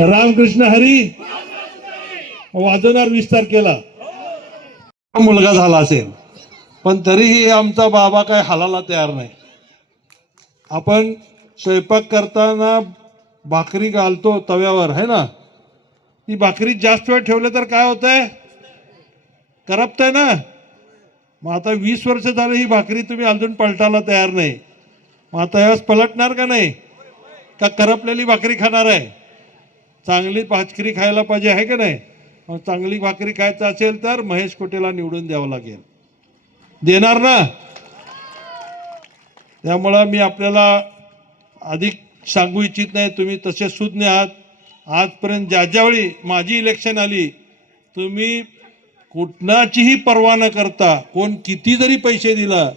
रामकृष्ण हरी वाजवणार विस्तार केला मुलगा झाला असेल पण तरीही आमचा बाबा काय हालाला तयार नाही आपण स्वयंपाक करताना भाकरी घालतो तव्यावर है ना ती भाकरी जास्त वेळ ठेवलं तर काय होत आहे करप्त आहे ना मग आता वीस वर्ष झालं ही भाकरी तुम्ही अजून पलटायला तयार नाही मग आता यावेळेस पलटणार का नाही का करपलेली भाकरी खाणार आहे चांगली भाकरी खायला पाहिजे आहे का नाही चांगली भाकरी खायचं असेल तर महेश कोटेला निवडून द्यावं लागेल देणार ना त्यामुळं मी आपल्याला अधिक सांगू इच्छित नाही तुम्ही तसे सुज्ञ आहात आजपर्यंत ज्या ज्यावेळी माझी इलेक्शन आली तुम्ही कुठणाचीही पर्वा न करता कोण किती जरी पैसे दिला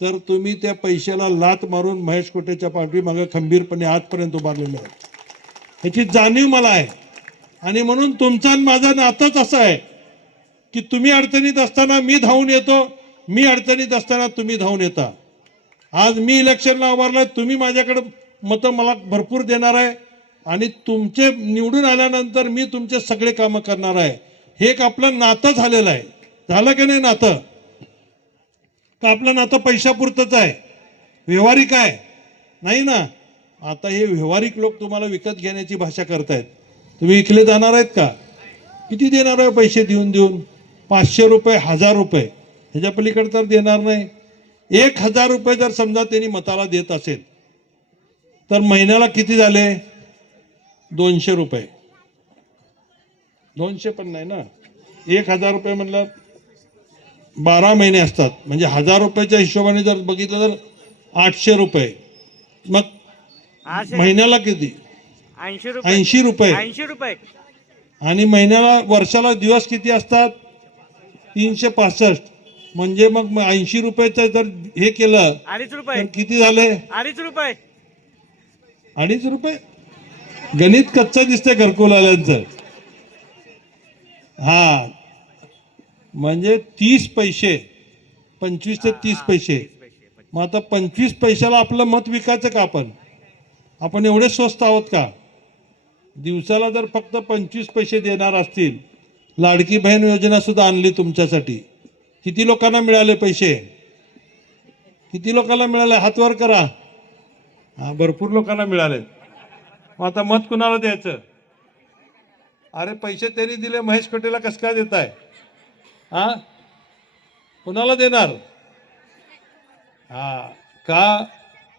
तर तुम्ही त्या पैशाला लात मारून महेश कोटेच्या पाठीमागं खंबीरपणे आजपर्यंत उभारलेले आहे ह्याची जाणीव मला आहे आणि म्हणून तुमचा आणि माझा नातंच असं आहे की तुम्ही अडचणीत असताना मी धावून येतो मी अडचणीत असताना तुम्ही धावून येता आज मी इलेक्शनला उभारलं तुम्ही माझ्याकडे मतं मला भरपूर देणार आहे आणि तुमचे निवडून आल्यानंतर मी तुमचे सगळे कामं करणार आहे हे एक आपलं नातं झालेलं आहे झालं की नाही नातं का आपलं नातं पैशापुरतंच आहे व्यवहारिक आहे नाही ना आता हे व्यवहारिक लोक तुम्हाला विकत घेण्याची भाषा करतायत तुम्ही विकले जाणार आहेत का किती देणार आहे पैसे देऊन देऊन पाचशे रुपये हजार रुपये ह्याच्या पलीकडे तर देणार नाही एक हजार रुपये जर समजा त्यांनी मताला देत असेल तर महिन्याला किती झाले दोनशे रुपये दोनशे पण नाही ना एक हजार रुपये म्हणलं बारा महिने असतात म्हणजे हजार रुपयाच्या हिशोबाने जर बघितलं तर आठशे रुपये मग महिन्याला किती ऐंशी रुपये ऐंशी रुपये आणि महिन्याला वर्षाला दिवस किती असतात तीनशे पासष्ट म्हणजे मग ऐंशी रुपयाचं जर हे केलं अडीच रुपये किती झाले अडीच रुपये अडीच रुपये गणित कच्च दिसतंय घरकुलाल्यांचं हा म्हणजे तीस पैसे पंचवीस ते तीस पैसे मग आता पंचवीस पैशाला आपलं मत विकायचं का आपण आपण एवढे स्वस्त आहोत का दिवसाला जर फक्त पंचवीस पैसे देणार असतील लाडकी बहीण योजना सुद्धा आणली तुमच्यासाठी किती लोकांना मिळाले पैसे किती लोकांना मिळाले हातवर करा हा भरपूर लोकांना मिळाले मग आता मत कुणाला द्यायचं अरे पैसे त्यांनी दिले महेश कटेला कसं काय देत आहे हा कुणाला देणार हा का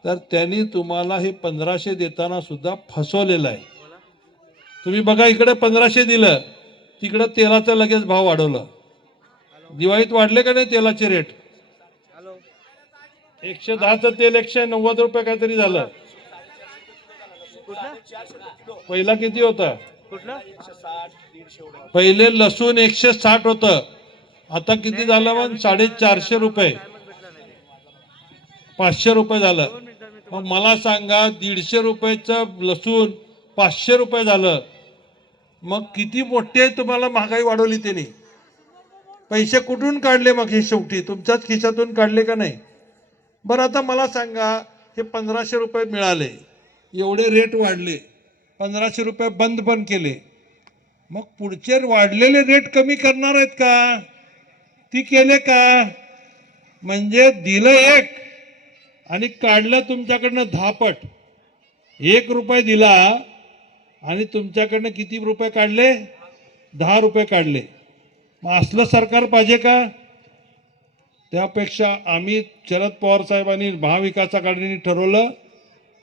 तर त्यांनी तुम्हाला हे पंधराशे देताना सुद्धा फसवलेलं आहे तुम्ही बघा इकडे पंधराशे दिलं तिकडं तेलाचा लगेच भाव वाढवला दिवाळीत वाढले का नाही तेलाचे रेट एकशे दहाचं तेल एकशे नव्वद रुपये काहीतरी झालं पहिला किती होता पहिले लसूण एकशे साठ होत आता किती झालं मग साडेचारशे रुपये पाचशे रुपये झालं मग मला सांगा दीडशे रुपयाचं लसूण पाचशे रुपये झालं मग किती मोठे तुम्हाला महागाई वाढवली त्याने पैसे कुठून काढले मग हे शेवटी तुमच्याच खिशातून काढले का नाही बरं आता मला सांगा हे पंधराशे रुपये मिळाले एवढे रेट वाढले पंधराशे रुपये बंद पण केले मग पुढचे वाढलेले रेट कमी करणार आहेत का ती केले का म्हणजे दिलं एक आणि काढलं तुमच्याकडनं धापट एक रुपये दिला आणि तुमच्याकडनं किती रुपये काढले दहा रुपये काढले मग असलं सरकार पाहिजे का त्यापेक्षा आम्ही शरद पवार साहेबांनी महाविकास आघाडीने ठरवलं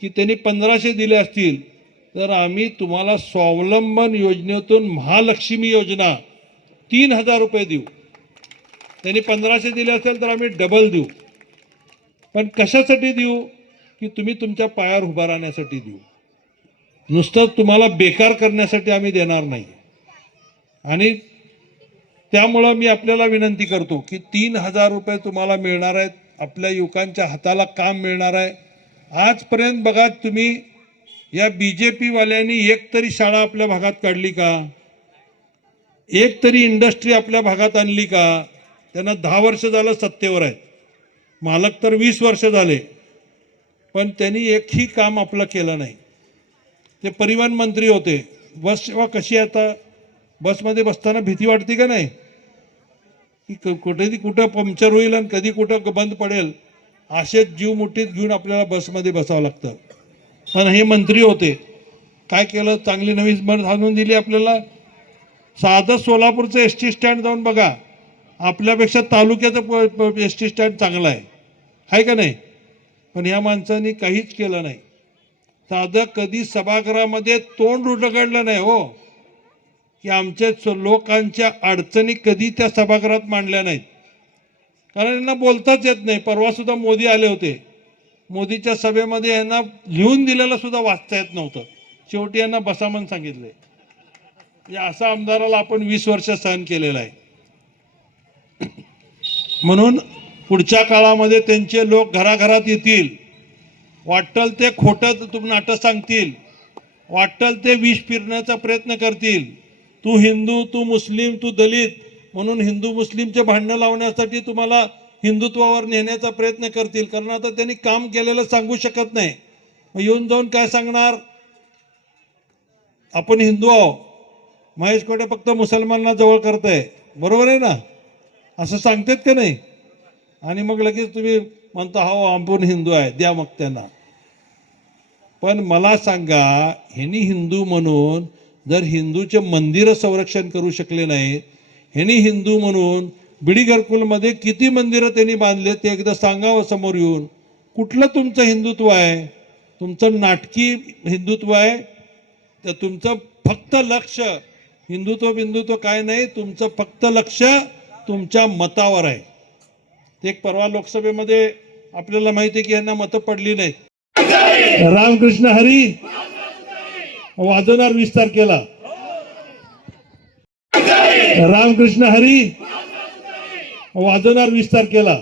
की त्यांनी पंधराशे दिले असतील तर आम्ही तुम्हाला स्वावलंबन योजनेतून महालक्ष्मी योजना तीन हजार रुपये देऊ त्यांनी पंधराशे दिले असेल तर आम्ही डबल देऊ पण कशासाठी देऊ की तुम्ही तुमच्या पायावर उभा राहण्यासाठी देऊ नुसतं तुम्हाला बेकार करण्यासाठी आम्ही देणार नाही आणि त्यामुळं मी आपल्याला विनंती करतो की तीन हजार रुपये तुम्हाला मिळणार आहेत आपल्या युवकांच्या हाताला काम मिळणार आहे आजपर्यंत बघा तुम्ही या बी जे पीवाल्यांनी एक तरी शाळा आपल्या भागात काढली का एक तरी इंडस्ट्री आपल्या भागात आणली का त्यांना दहा वर्ष झालं सत्तेवर आहे मालक तर वीस वर्ष झाले पण त्यांनी एकही काम आपलं केलं नाही ते परिवहन मंत्री होते बस सेवा कशी आता बसमध्ये बसताना भीती वाटते का नाही की कुठे कुठं पंक्चर होईल आणि कधी कुठं बंद पडेल असेच जीव मुठीत घेऊन आपल्याला बसमध्ये बसावं लागतं पण हे मंत्री होते काय केलं चांगली नवीन बस आणून दिली आपल्याला साधं सोलापूरचं एस टी स्टँड जाऊन बघा आपल्यापेक्षा तालुक्याचं एस टी स्टँड चांगलं आहे आहे का नाही पण ह्या माणसांनी काहीच केलं नाही साधं कधी सभागृहामध्ये तोंड रुटगडलं नाही हो की आमच्या लोकांच्या अडचणी कधी त्या सभागृहात मांडल्या नाहीत कारण यांना बोलताच येत नाही परवासुद्धा मोदी आले होते मोदीच्या सभेमध्ये यांना लिहून दिलेलं सुद्धा वाचता येत नव्हतं शेवटी यांना बसामन म्हणून सांगितले असा आमदाराला आपण वीस वर्ष सहन केलेला आहे म्हणून पुढच्या काळामध्ये त्यांचे लोक घराघरात येतील वाटल ते खोटं तुम नाटक सांगतील वाटल ते विष फिरण्याचा प्रयत्न करतील तू हिंदू तू मुस्लिम तू दलित म्हणून हिंदू मुस्लिमचे भांडणं लावण्यासाठी तुम्हाला हिंदुत्वावर नेण्याचा प्रयत्न करतील कारण आता त्यांनी काम केलेलं सांगू शकत नाही मग येऊन जाऊन काय सांगणार आपण हिंदू आहो महेश कोटे फक्त मुसलमानांना जवळ करत आहे बरोबर आहे ना असं सांगतात का नाही आणि मग लगेच तुम्ही म्हणता हो आपण हिंदू आहे द्या मग त्यांना पण मला सांगा ह्यांनी हिंदू म्हणून जर हिंदूचे मंदिरं संरक्षण करू शकले नाही ह्यांनी हिंदू म्हणून बिडी घरकुलमध्ये किती मंदिरं त्यांनी बांधले ते एकदा सांगावं समोर येऊन कुठलं तुमचं हिंदुत्व आहे तुमचं नाटकी हिंदुत्व आहे तर तुमचं फक्त लक्ष हिंदुत्व बिंदुत्व काय नाही तुमचं फक्त लक्ष तुमच्या मतावर आहे एक परवा लोकसभेमध्ये आपल्याला माहिती आहे की यांना मतं पडली नाही रामकृष्ण हरी वाजवणार विस्तार केला रामकृष्ण हरी वाजवणार विस्तार केला